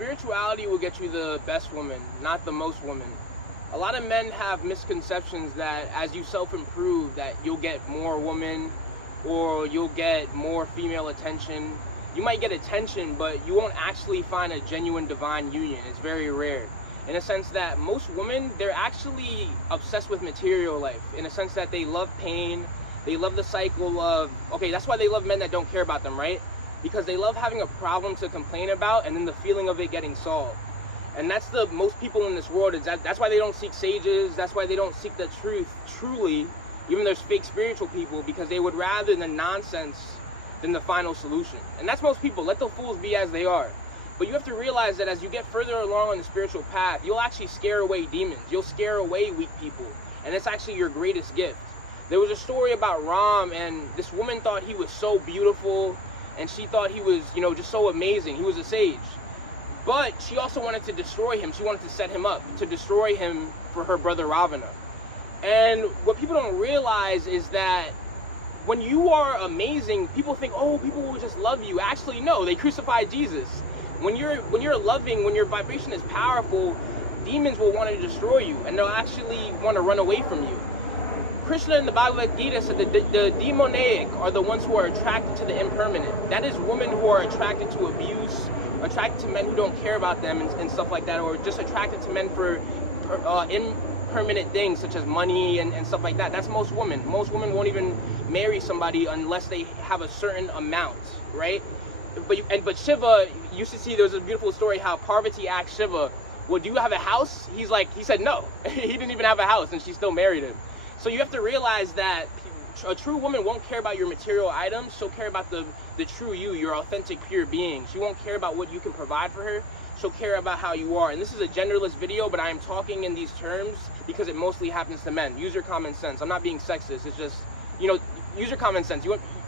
spirituality will get you the best woman, not the most women. A lot of men have misconceptions that as you self-improve, that you'll get more women or you'll get more female attention. You might get attention, but you won't actually find a genuine divine union. It's very rare. In a sense that most women, they're actually obsessed with material life. In a sense that they love pain. They love the cycle of, okay, that's why they love men that don't care about them, right? Because they love having a problem to complain about and then the feeling of it getting solved. And that's the most people in this world, that's why they don't seek sages, that's why they don't seek the truth truly, even there's fake spiritual people, because they would rather the nonsense than the final solution. And that's most people. Let the fools be as they are. But you have to realize that as you get further along on the spiritual path, you'll actually scare away demons. You'll scare away weak people. And it's actually your greatest gift. There was a story about Ram, and this woman thought he was so beautiful, and she thought he was, just so amazing. He was a sage. But she also wanted to destroy him. She wanted to set him up, to destroy him for her brother Ravana. And what people don't realize is that when you are amazing, people think, oh, people will just love you. Actually, no, they crucified Jesus. When you're loving, when your vibration is powerful, demons will want to destroy you, and they'll actually want to run away from you. Krishna in the Bhagavad Gita said that the demoniac are the ones who are attracted to the impermanent. That is women who are attracted to abuse, attracted to men who don't care about them and stuff like that, or just attracted to men for impermanent things such as money and stuff like that. That's most women. Most women won't even marry somebody unless they have a certain amount, right? But Shiva, you used to see, there was a beautiful story how Parvati asked Shiva, well, do you have a house? He said no. He didn't even have a house, and she still married him. So you have to realize that a true woman won't care about your material items. She'll care about the true you, your authentic, pure being. She won't care about what you can provide for her. She'll care about how you are. And this is a genderless video, but I am talking in these terms because it mostly happens to men. Use your common sense. I'm not being sexist. It's just, use your common sense.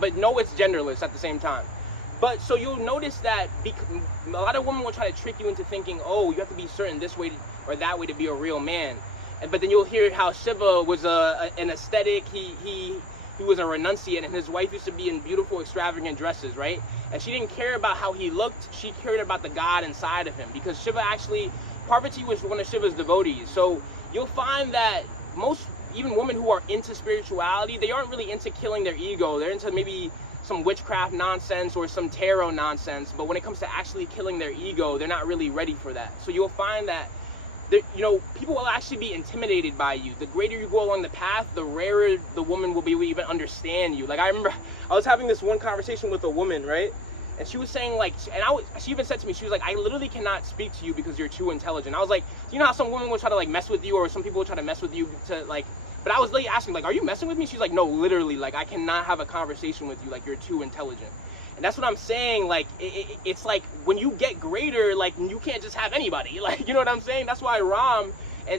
But know it's genderless at the same time. But so you'll notice that a lot of women will try to trick you into thinking, oh, you have to be certain this way or that way to be a real man. But then you'll hear how Shiva was an aesthetic. He was a renunciate, and his wife used to be in beautiful, extravagant dresses, right? And she didn't care about how he looked. She cared about the God inside of him, because Parvati was one of Shiva's devotees. So you'll find that even women who are into spirituality, they aren't really into killing their ego. They're into maybe some witchcraft nonsense or some tarot nonsense. But when it comes to actually killing their ego, they're not really ready for that. So you'll find that people will actually be intimidated by you. The greater you go along the path, the rarer the woman will be able to even understand you. Like, I remember I was having this one conversation with a woman, right? And she was saying, she even said to me, she was like, I literally cannot speak to you because you're too intelligent. I was like, you know how some women will try to mess with you, or some people will try to mess with you but I was like asking, are you messing with me? She's like, no, literally, I cannot have a conversation with you, you're too intelligent. And that's what I'm saying, it's like when you get greater, you can't just have anybody, you know what I'm saying? That's why Ram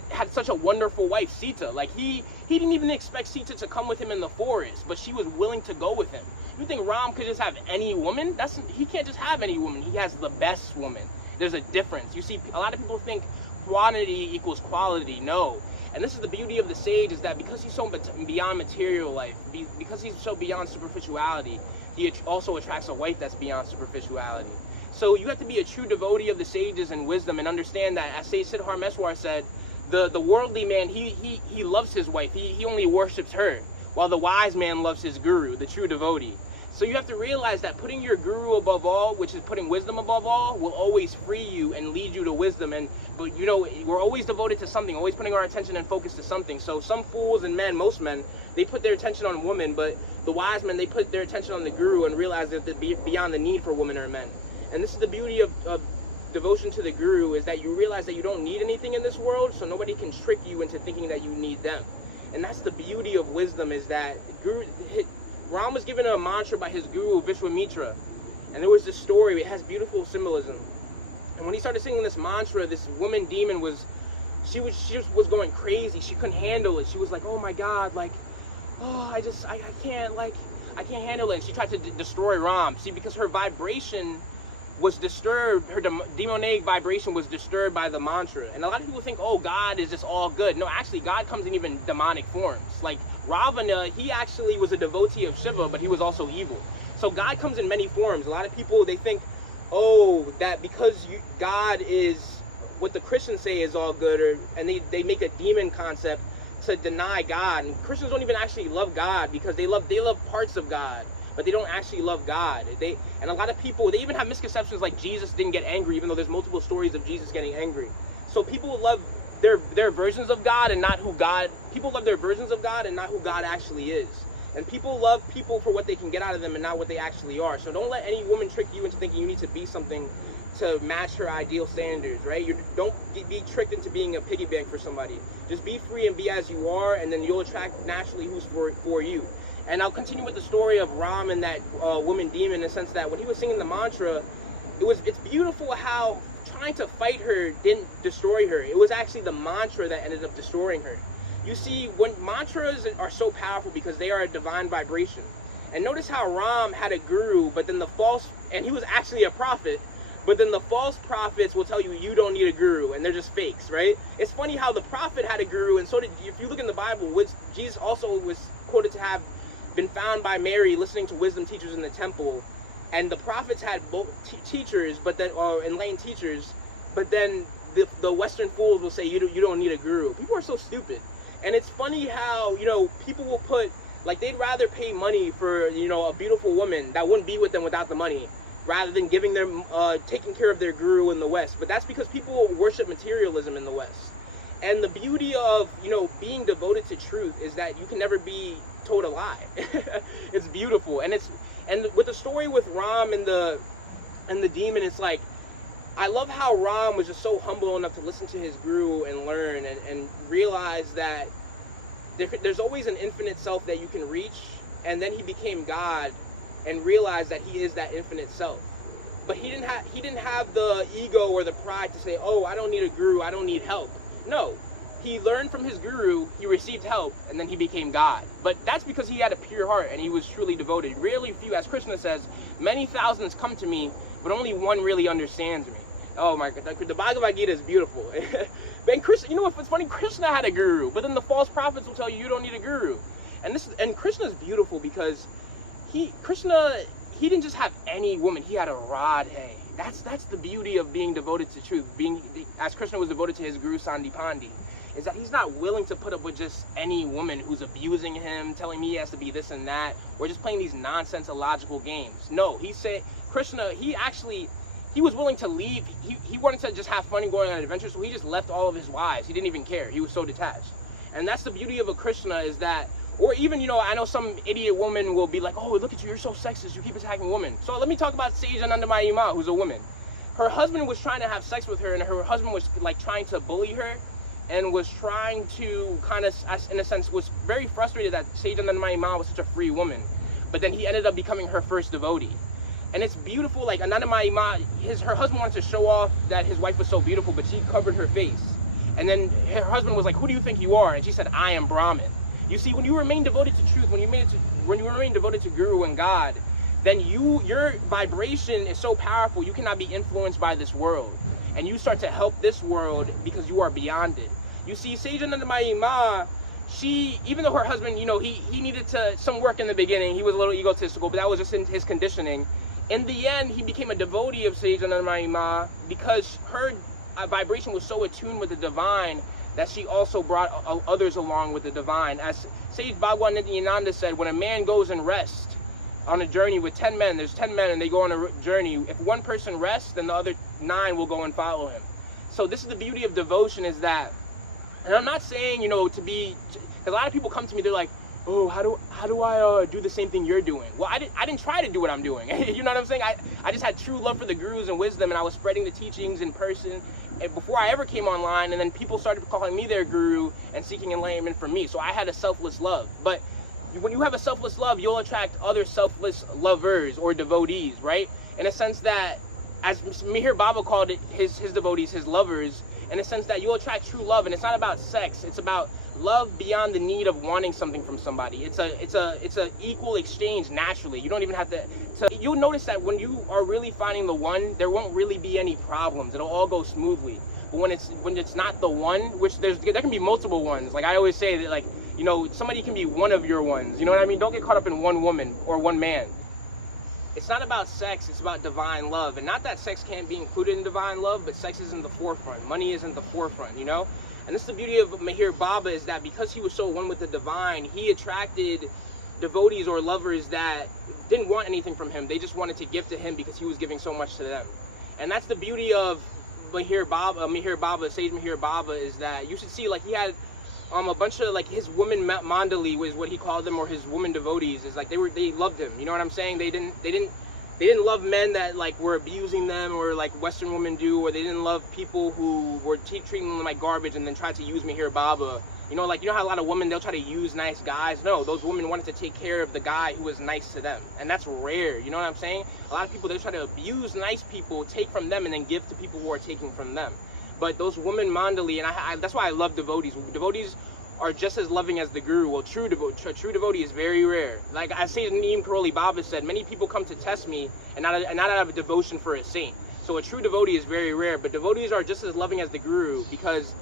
had such a wonderful wife, Sita. He didn't even expect Sita to come with him in the forest, but she was willing to go with him. You think Ram could just have any woman? He can't just have any woman. He has the best woman. There's a difference. You see, a lot of people think quantity equals quality. No. And this is the beauty of the sage, is that because he's so beyond material life, because he's so beyond superficiality, he also attracts a wife that's beyond superficiality. So you have to be a true devotee of the sages and wisdom, and understand that, as Sage Siddharmeswar said, the worldly man, he loves his wife. He only worships her, while the wise man loves his guru, the true devotee. So you have to realize that putting your guru above all, which is putting wisdom above all, will always free you and lead you to wisdom. But we're always devoted to something, always putting our attention and focus to something. So some fools and men, most men, they put their attention on women, but the wise men, they put their attention on the guru and realize that they're beyond the need for women or men. And this is the beauty of devotion to the guru, is that you realize that you don't need anything in this world, so nobody can trick you into thinking that you need them. And that's the beauty of wisdom, is that Ram was given a mantra by his guru, Vishwamitra. And there was this story, it has beautiful symbolism. And when he started singing this mantra, this woman demon was going crazy. She couldn't handle it. She was like, oh my God, I can't handle it. And she tried to destroy Ram. See, because her vibration was disturbed, her demonic vibration was disturbed by the mantra. And a lot of people think, oh, God is just all good. No, actually, God comes in even demonic forms. Like Ravana, he actually was a devotee of Shiva, but he was also evil. So God comes in many forms. A lot of people, they think, oh, that because God is what the Christians say is all good, and they make a demon concept to deny God. And Christians don't even actually love God because they love parts of God, but they don't actually love God. And a lot of people, they even have misconceptions like Jesus didn't get angry, even though there's multiple stories of Jesus getting angry. So people love their versions of God and not who God. People love their versions of God and not who God actually is. And people love people for what they can get out of them and not what they actually are. So don't let any woman trick you into thinking you need to be something to match her ideal standards, right? Don't be tricked into being a piggy bank for somebody. Just be free and be as you are, and then you'll attract naturally who's for you. And I'll continue with the story of Ram and that woman demon, in the sense that when he was singing the mantra, it's beautiful how trying to fight her didn't destroy her. It was actually the mantra that ended up destroying her. You see, when mantras are so powerful because they are a divine vibration. And notice how Ram had a guru, but then and he was actually a prophet, but then the false prophets will tell you you don't need a guru, and they're just fakes, right? It's funny how the prophet had a guru, and so did, if you look in the Bible, Jesus also was quoted to have been found by Mary listening to wisdom teachers in the temple, and the prophets had both teachers, but then enlightened teachers, but then the Western fools will say you don't need a guru. People are so stupid. And it's funny how, people will put, like, they'd rather pay money for, a beautiful woman that wouldn't be with them without the money, rather than giving them, taking care of their guru in the West. But that's because people worship materialism in the West. And the beauty of, being devoted to truth is that you can never be told a lie. It's beautiful. And with the story with Ram and the demon, it's like, I love how Ram was just so humble enough to listen to his guru and learn and realize that there's always an infinite self that you can reach. And then he became God and realized that he is that infinite self. But he didn't have the ego or the pride to say, oh, I don't need a guru, I don't need help. No, he learned from his guru, he received help, and then he became God. But that's because he had a pure heart and he was truly devoted. Rarely few, as Krishna says, many thousands come to me, but only one really understands me. Oh my God, the Bhagavad Gita is beautiful. And Krishna, you know what's funny? Krishna had a guru, but then the false prophets will tell you don't need a guru. And Krishna is beautiful because Krishna didn't just have any woman, he had a Radhe. That's the beauty of being devoted to truth. As Krishna was devoted to his guru Sandipandi, is that he's not willing to put up with just any woman who's abusing him, telling me he has to be this and that, or just playing these nonsense illogical games. No, Krishna, he was willing to leave. He wanted to just have fun and going on adventures, so he just left all of his wives. He didn't even care. He was so detached. And that's the beauty of a Krishna, is that, or even, I know some idiot woman will be like, oh, look at you, you're so sexist, you keep attacking women. So let me talk about Sage Anandamayi Ma, who's a woman. Her husband was trying to have sex with her, and her husband was like trying to bully her, and was trying to kind of, in a sense, was very frustrated that Sage Anandamayi Ma was such a free woman. But then he ended up becoming her first devotee. And it's beautiful, like Anandamayi Ma, her husband wanted to show off that his wife was so beautiful, but she covered her face. And then her husband was like, who do you think you are? And she said, I am Brahman. You see, when you remain devoted to truth, when you remain devoted to Guru and God, then your vibration is so powerful, you cannot be influenced by this world. And you start to help this world because you are beyond it. You see, Sage Anandamayi Ma, even though her husband, he needed some work in the beginning, he was a little egotistical, but that was just in his conditioning. In the end, he became a devotee of Sage Anandamayi Ma because her vibration was so attuned with the divine that she also brought others along with the divine. As Sage Bhagwan Nityananda said, when a man goes and rests on a journey with 10 men, there's 10 men and they go on a journey, if one person rests, then the other 9 will go and follow him. So this is the beauty of devotion, is that, and I'm not saying, because a lot of people come to me, they're like, oh, how do I do the same thing you're doing? Well, I didn't try to do what I'm doing. You know what I'm saying? I just had true love for the gurus and wisdom, and I was spreading the teachings in person before I ever came online, and then people started calling me their guru and seeking enlightenment from me. So I had a selfless love. But when you have a selfless love, you'll attract other selfless lovers or devotees, right? In a sense that, as Mihir Baba called it, his devotees, his lovers, in a sense that you'll attract true love, and it's not about sex, it's about love beyond the need of wanting something from somebody. It's a equal exchange naturally. You don't even have to you'll notice that when you are really finding the one, there won't really be any problems. It'll all go smoothly. But when it's not the one, which there can be multiple ones. Like I always say that, like, somebody can be one of your ones. You know what I mean? Don't get caught up in one woman or one man. it's not about sex, it's about divine love. And not that sex can't be included in divine love, but sex is in the forefront. Money is in the forefront, you know? And this is the beauty of Meher Baba, is that because he was so one with the divine, he attracted devotees or lovers that didn't want anything from him. They just wanted to give to him because he was giving so much to them. And that's the beauty of Meher Baba, Sage Meher Baba, is that you should see, like, he had a bunch of, like, his woman mandali was what he called them, or his woman devotees. Is like they loved him. You know what I'm saying? They didn't love men that, like, were abusing them, or like Western women do, or they didn't love people who were treating them like garbage and then tried to use Meher Baba. You know, like, you know how a lot of women, they'll try to use nice guys? No, those women wanted to take care of the guy who was nice to them. And that's rare, you know what I'm saying? A lot of people, they try to abuse nice people, take from them, and then give to people who are taking from them. But those women mandali, and that's why I love devotees. Devotees are just as loving as the guru. Well, true devotee is very rare. Like I say, Neem Karoli Baba said, many people come to test me and not out of a devotion for a saint. So a true devotee is very rare, but devotees are just as loving as the guru, because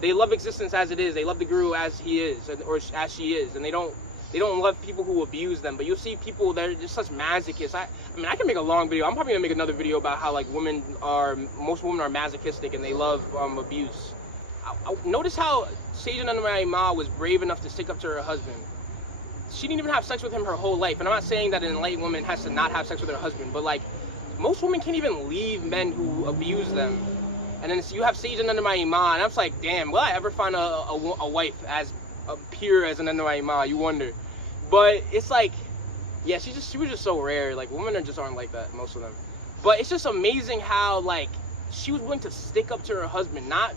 they love existence as it is. They love the guru as he is, or as she is, and they don't love people who abuse them. But you'll see people that are just such masochists. I mean, I can make a long video. I'm probably gonna make another video about how, like, most women are masochistic and they love abuse. Notice how Sajananda Ma was brave enough to stick up to her husband. She didn't even have sex with him her whole life. And I'm not saying that an enlightened woman has to not have sex with her husband, but, like, most women can't even leave men who abuse them. And then so you have Sajananda Ma, and I was like, damn, will I ever find a wife as pure as Ananda Ma? You wonder. But it's like, yeah, she was just so rare. Like, women just aren't like that, most of them. But it's just amazing how, like, she was willing to stick up to her husband. Not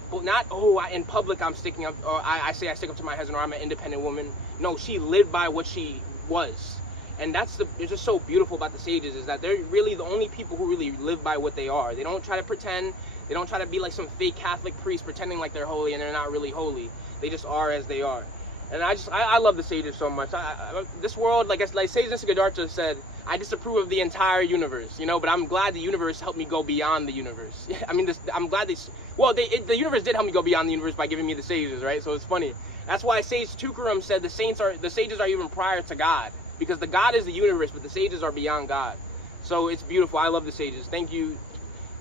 in public I'm sticking up, or I say I stick up to my husband, or I'm an independent woman. No, she lived by what she was. And it's just so beautiful about the sages, is that they're really the only people who really live by what they are. They don't try to pretend. They don't try to be like some fake Catholic priest pretending like they're holy and they're not really holy. They just are as they are. And I love the sages so much. This world, like Sage Siddhartha said, I disapprove of the entire universe, you know, but I'm glad the universe helped me go beyond the universe. I mean, I'm glad the universe did help me go beyond the universe by giving me the sages, right? So it's funny. That's why Sage Tukaram said the sages are even prior to God, because the God is the universe, but the sages are beyond God. So it's beautiful. I love the sages. Thank you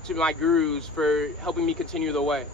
to my gurus for helping me continue the way.